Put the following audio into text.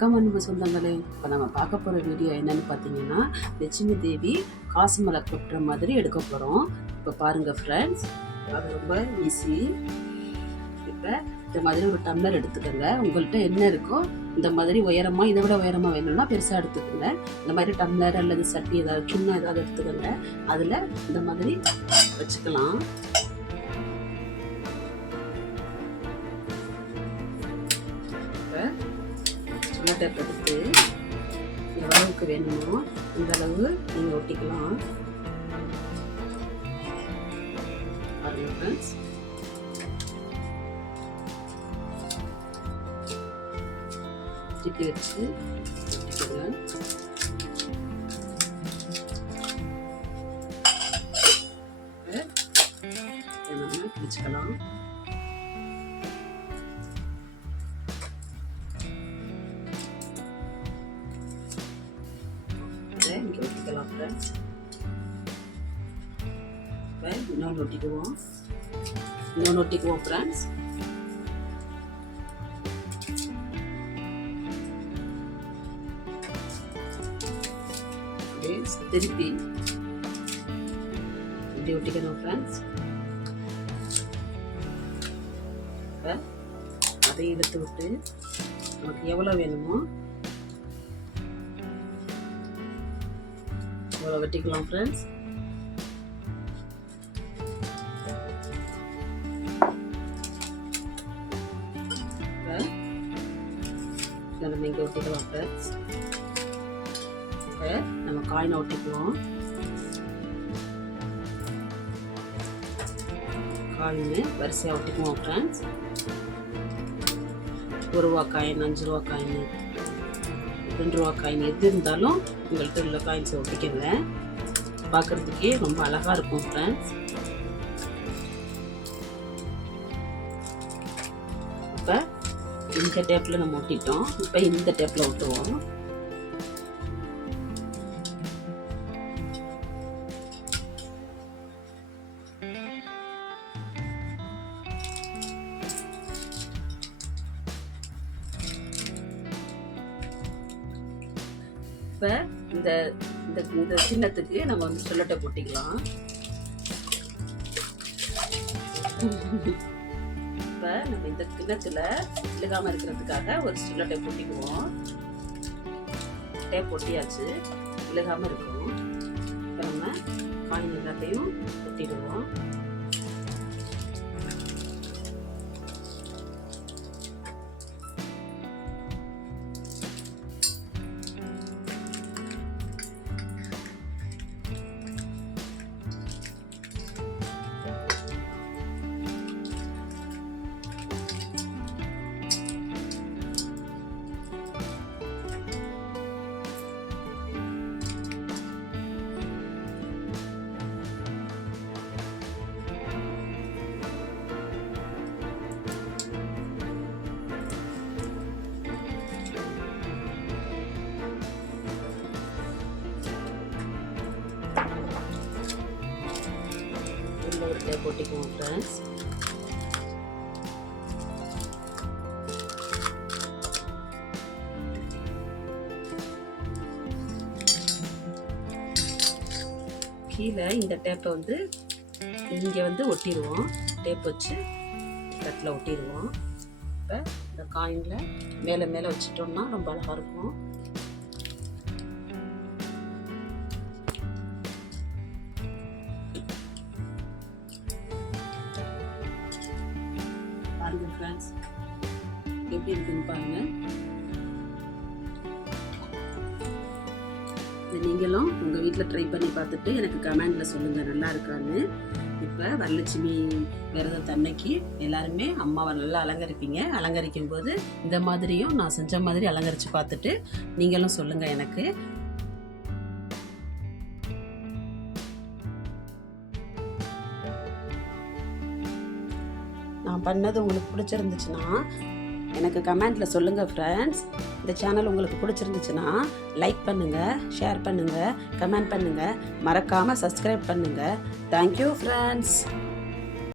வணக்கம் அன்பு சொந்தங்களே. இப்போ நம்ம பார்க்க போகிற வீடியோ என்னன்னு பார்த்தீங்கன்னா, லட்சுமி தேவி காசு மலை கொட்டுற மாதிரி எடுக்க போகிறோம். இப்போ பாருங்கள் ஃப்ரெண்ட்ஸ், அது ரொம்ப ஈஸி. இப்போ இந்த மாதிரி ஒரு டம்ளர் எடுத்துக்கோங்க. உங்கள்கிட்ட என்ன இருக்கோ இந்த மாதிரி உயரமாக, இதை விட உயரமாக வேணும்னா பெருசாக எடுத்துக்கோங்க. இந்த மாதிரி டம்ளர் அல்லது சட்டி ஏதாவது கிண்ணம் ஏதாவது எடுத்துக்கோங்க. அதில் இந்த மாதிரி வச்சுக்கலாம். டேப் எடுத்து எவ்வளவுக்கு வேணுமோ இந்த அளவு நீங்கள் ஒட்டிக்கலாம். பாருங்க ஃப்ரெண்ட்ஸ், திருப்பி வச்சு ஒட்டிக்கோங்க. நம்ம பிடிச்சிக்கலாம். இங்கே ஒட்டிக்கலாம் ஃப்ரெண்ட்ஸ். இன்னொன்று ஒட்டிக்குவோம் ஃப்ரெண்ட்ஸ். திருப்பி இப்படி ஒட்டிக்கணும் ஃப்ரெண்ட்ஸ். அதை இழுத்து விட்டு நமக்கு எவ்வளோ வேணுமோ அவ்வளோ வெட்டிக்கலாம் ஃப்ரெண்ட்ஸ். நம்ம இங்கே ஒட்டிக்கலாம் ஃப்ரெண்ட்ஸ். நம்ம காயினை ஒட்டிக்குவோம். காயின்னு வரிசையாக ஒட்டிக்குவோம் ஃப்ரெண்ட்ஸ். 1 ரூபா காயின், 5 ரூபா காயின், 2 ரூபா காயின் எது இருந்தாலும் உங்கள்கிட்ட உள்ள காயின்ஸை ஒட்டிக்கங்க. பார்க்குறதுக்கே ரொம்ப அழகாக இருக்கும் ஃப்ரெண்ட்ஸ். இப்போ இந்த டேப்பில் நம்ம ஒட்டிட்டோம். இப்போ இந்த டேப்பில் ஒட்டுவோம். இப்போ இந்த சின்னத்துக்கு நம்ம வந்து சொல்லட்டை போட்டிக்கலாம். இப்போ நம்ம இந்த கிண்ணத்தில் இழுகாமல் இருக்கிறதுக்காக ஒரு சொல்லட்டை போட்டிக்குவோம். டேப் போட்டியாச்சு, இழுகாமல் இருக்கும். இப்போ நம்ம காயின் எல்லாத்தையும் ஒட்டிடுவோம். ஒரு டேப் போட்டிக்குவோம் ஃப்ரெண்ட்ஸ். கீழே இந்த டேப்பை வந்து இங்கே வந்து ஒட்டிடுவோம். டேப் வச்சு தட்டில் ஒட்டிடுவோம். இப்போ இந்த காயினில் மேலே மேலே வச்சிட்டோம்னா ரொம்ப அழகாக இருக்கும். பாருங்க ஃப்ரெண்ட்ஸ், எப்படி இருக்குன்னு பாருங்க. நீங்களும் உங்கள் வீட்டில் ட்ரை பண்ணி பார்த்துட்டு எனக்கு கமெண்டில் சொல்லுங்கள் நல்லா இருக்கான்னு. இப்போ வரலட்சுமி விரதத்து அன்னைக்கு எல்லாருமே அம்மாவை நல்லா அலங்கரிக்கும் போது இந்த மாதிரியும் நான் செஞ்ச மாதிரி அலங்கரித்து பார்த்துட்டு நீங்களும் சொல்லுங்கள் எனக்கு. நான் பண்ணது உங்களுக்கு பிடிச்சிருந்துச்சுன்னா எனக்கு கமெண்டில் சொல்லுங்கள் ஃப்ரெண்ட்ஸ். இந்த சேனல் உங்களுக்கு பிடிச்சிருந்துச்சுன்னா லைக் பண்ணுங்கள், ஷேர் பண்ணுங்கள், கமெண்ட் பண்ணுங்கள், மறக்காமல் சப்ஸ்கிரைப் பண்ணுங்கள். Thank you friends.